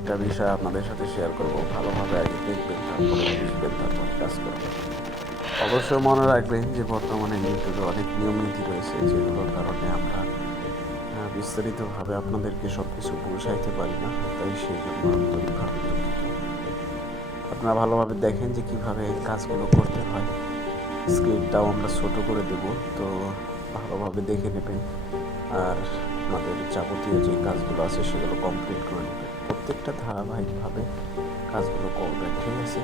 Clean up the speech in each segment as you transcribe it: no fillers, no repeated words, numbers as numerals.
একটা বিষয় আপনাদের সাথে শেয়ার করব। ভালোভাবে আগে দেখবেন, তারপরে বুঝবেন, তারপরে কাজ করবেন। অবশ্যই মনে রাখবেন যে বর্তমানে ইউটিউবে অনেক নিয়ম নীতি রয়েছে, যেগুলোর কারণে আমরা বিস্তারিতভাবে আপনাদেরকে সব কিছু বোঝাইতে পারি না। তাই সেই জন্য আন্তরিকভাবে দুঃখিত। আপনারা ভালোভাবে দেখেন যে কিভাবে কাজগুলো করতে হয়। স্ক্রিনটাও আমরা ছোট করে দেব, তো ভালোভাবে দেখে নেবেন। আর আপনাদের যাবতীয় যে কাজগুলো আছে সেগুলো কমপ্লিট করে নেবেন। প্রত্যেকটা ধারাবাহিকভাবে কাজগুলো করবেন, ঠিক আছে?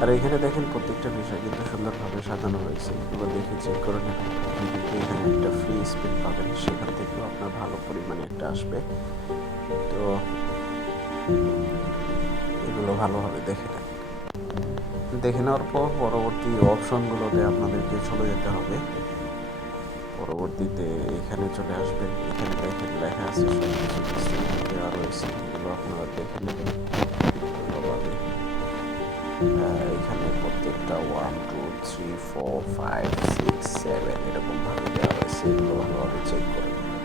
আর এখানে দেখেন প্রত্যেকটা বিষয় কিন্তু সুন্দরভাবে সাজানো রয়েছে। এগুলো দেখে চেক করে নেবেন। আপনি কিন্তু এখানে একটা ফ্রি স্পিন পাবেন, সেখান থেকেও আপনার ভালো পরিমাণে একটা আসবে। তো এগুলো ভালোভাবে দেখে নেন। দেখে নেওয়ার পর পরবর্তী অপশনগুলোতে আপনাদেরকে চলে যেতে হবে। পরবর্তীতে এখানে চলে আসবেন। এখানে দেখেন লেখা আছে সব কিছু বিস্তারিত দেওয়া রয়েছে, এগুলো আপনারা দেখে নেবেন ভালোভাবে। এখানে প্রত্যেকটা 1 2 3 4 5 6 7 এরকম ভাবে দেওয়া রয়েছে, এগুলো ভালোভাবে চেক করে নেবেন।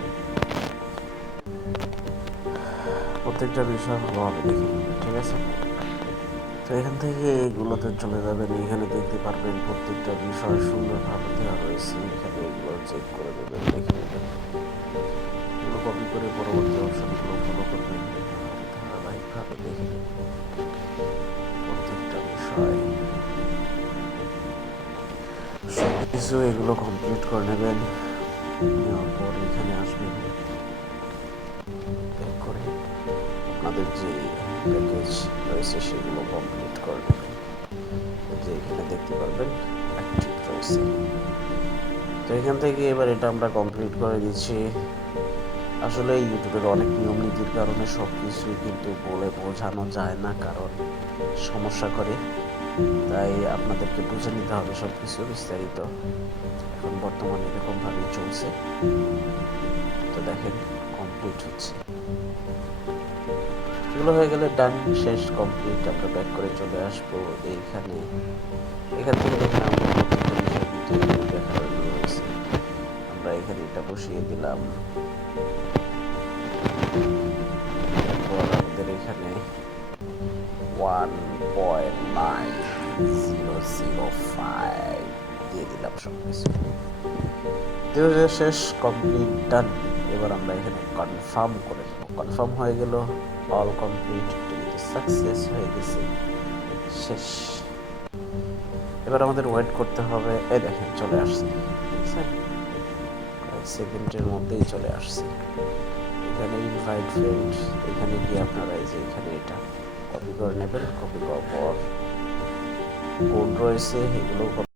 প্রত্যেকটা বিষয় ভালোভাবে দেখে নেবেন, ঠিক আছে? তো এখান থেকে এগুলোতে চলে যাবেন। এখানে দেখতে পারবেন প্রত্যেকটা বিষয় সুন্দরভাবে দেওয়া রয়েছে। এখানে এগুলো চেক করে নেবেন, দেখে নেবেন। এগুলো কপি করে পরবর্তী অপশনগুলো ফলো করবেন আর ধারাবাহিকভাবে দেখে নেবেন প্রত্যেকটা বিষয়। সব কিছু এগুলো কমপ্লিট করে নেবেন। নেওয়ার পর এখানে আসবেন, ব্যাক করে আপনাদের যে প্যাকেজ রয়েছে সেগুলো কমপ্লিট করে নেবেন। যে এখানে দেখতে পারবেন অ্যাক্টিভ রয়েছে। তো এখান থেকে এবার এটা আমরা কমপ্লিট করে দিচ্ছি। আসলে ইউটিউবের অনেক নিয়ম নীতির কারণে সব কিছু কিন্তু বলে বোঝানো যায় না, কারণ সমস্যা করে। তাই আপনাদেরকে বুঝে নিতে হবে সব কিছু বিস্তারিত। এখন বর্তমানে এরকমভাবেই চলছে। তো দেখেন কমপ্লিট হচ্ছে। এগুলো হয়ে গেলে ডান, শেষ, কমপ্লিট। আমরা ব্যাক করে চলে আসবো এইখানে। এখান থেকে দেখেন আমরা প্রত্যেকটা বিষয় কিন্তু এখানে দেখা রয়েছে। আমরা এখানে এটা বসিয়ে দিলাম। এরপর আমাদের এখানে 1.9005 দিয়ে দিলাম সব কিছু। শেষ, কমপ্লিট, ডান। এবার আমরা এখানে কনফার্ম করে দেবো। কনফার্ম হয়ে গেল, অল কমপ্লিট, সাকসেস হয়ে গেছে, শেষ। এবার আমাদের ওয়েট করতে হবে। এই দেখেন চলে আসছে, দেখছেন? কয়েক সেকেন্ডের মধ্যেই চলে আসছে। এখানে ইনভাইট ফ্রেন্ড, এখানে গিয়ে আপনারা এই যে এখানে এটা কপি করে নেবেন। কপি করার পর কোড রয়েছে, এগুলো